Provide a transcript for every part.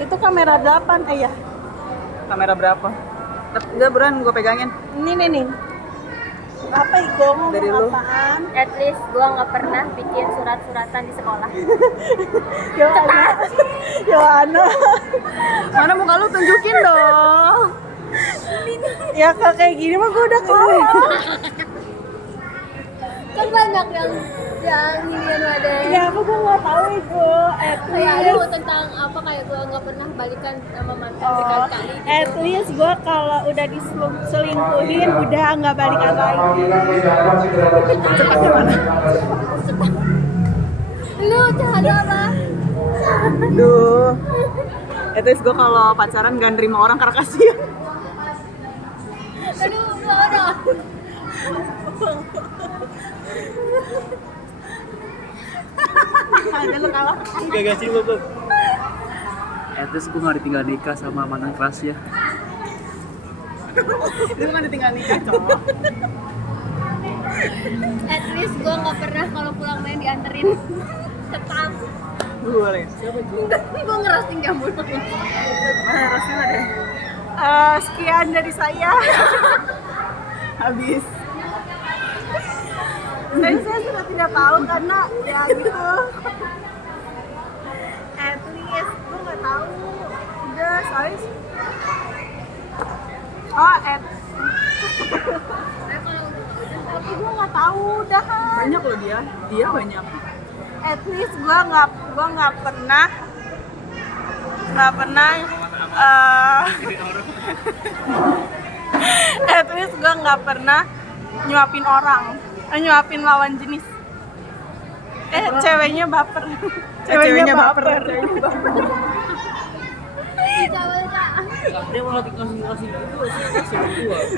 Itu kamera 8 ya. Kamera berapa? Enggak beran gue pegangin. Ini nih. Apa itu ngomong Dari lu. apaan? At least gue nggak pernah bikin surat-suratan di sekolah. Yohana. Mana muka lu tunjukin dong. Ya kalau kayak gini mah gue udah kalah. Kan banyak yang ginian ada. Ya apa gue nggak tahu itu. Kayak ada tentang apa kayak gue nggak pernah balikan sama mantan berkali-kali. At least gue kalau udah diselingkuhin udah nggak balikan lagi. Lu cara apa? Duh. At least gue kalau pacaran gak nerima orang karena kasihan. Aduh, belum ada. Ada lu kalah. Gak sih lo. At least gue gak ditinggal nikah sama mantan kelasnya. Itu kan ditinggal nikah cowok. At least gue nggak pernah kalau pulang main dianterin tetap. Boleh. Siapa itu? Gue ngerosting jamur. Mana rasanya deh. Sekian dari saya. Habis. Saya sudah tidak tahu karena ya gitu. At least gue nggak tahu. Udah soalnya. Tapi gue nggak tahu udah. Banyak loh dia. Dia banyak. At least gue nggak pernah at least gue nggak pernah nyuapin orang, nyuapin lawan jenis. Ceweknya baper. Ceweknya baper. Dia mau kasih itu.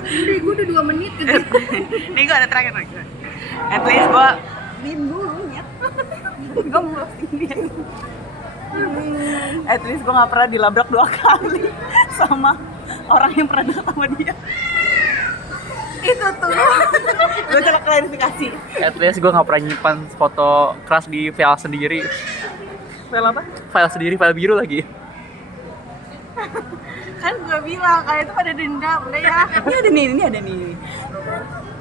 Udah gue udah 2 menit gitu. Nih gue ada terakhir lagi. At least gue Bimbulnya. gue mau dia. At least gue nggak pernah dilabrak 2 kali sama orang yang pernah deket sama dia. Itu tuh. Gue coba klarifikasi. At least gue nggak pernah nyimpan foto keras di file sendiri. File apa? File sendiri, file biru lagi. Kan gue bilang kayak itu pada dendam udah ya. Ini ada nih, ini ada nih.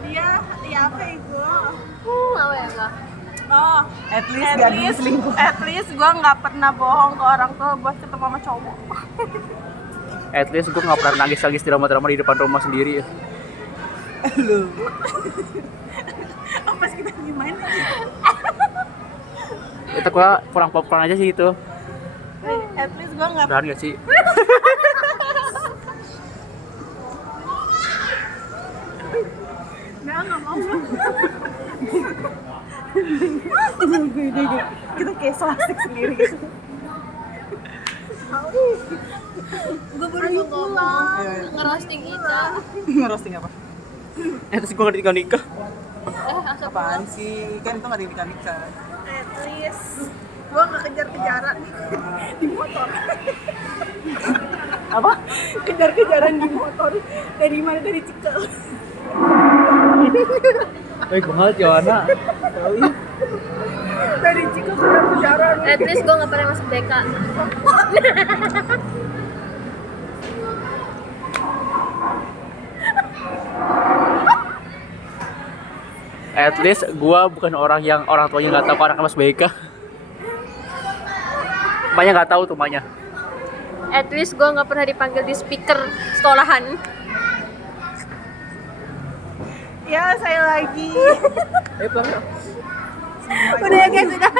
Dia apa itu? Apa ya enggak? Oh, At least gak diselingkuh. at least gue nggak pernah bohong ke orang tua buat ketemu sama cowok. At least gue nggak pernah nangis-nangis di drama-drama di depan rumah sendiri. Lu. Oh, pas kita gimana? Itu gue kurang popcorn aja sih itu. At least gue nggak. Udahan gak sih? Nggak mau. Kita kayak selastik sendiri gitu. Gue baru mau ngomong ngerosting kita. Ngerosting apa? At least gue nggak nikah. Asap Apaan sih? Kan itu gak ada nikah-nikah. At least gue nggak kejar-kejaran di motor. Apa? Kejar-kejaran di motor dari mana, dari Cikal. Baik banget Johanna. Dari Cikal kejar-kejaran. At least gue nggak pernah masuk BK. At least gue bukan orang yang orang tuanya nggak tahu kalau anaknya masuk BK. Makanya nggak tahu tuh makanya. At least gue nggak pernah dipanggil di speaker sekolahan. Ya saya lagi. Ayo pulang yuk. Udah ya guys, udah.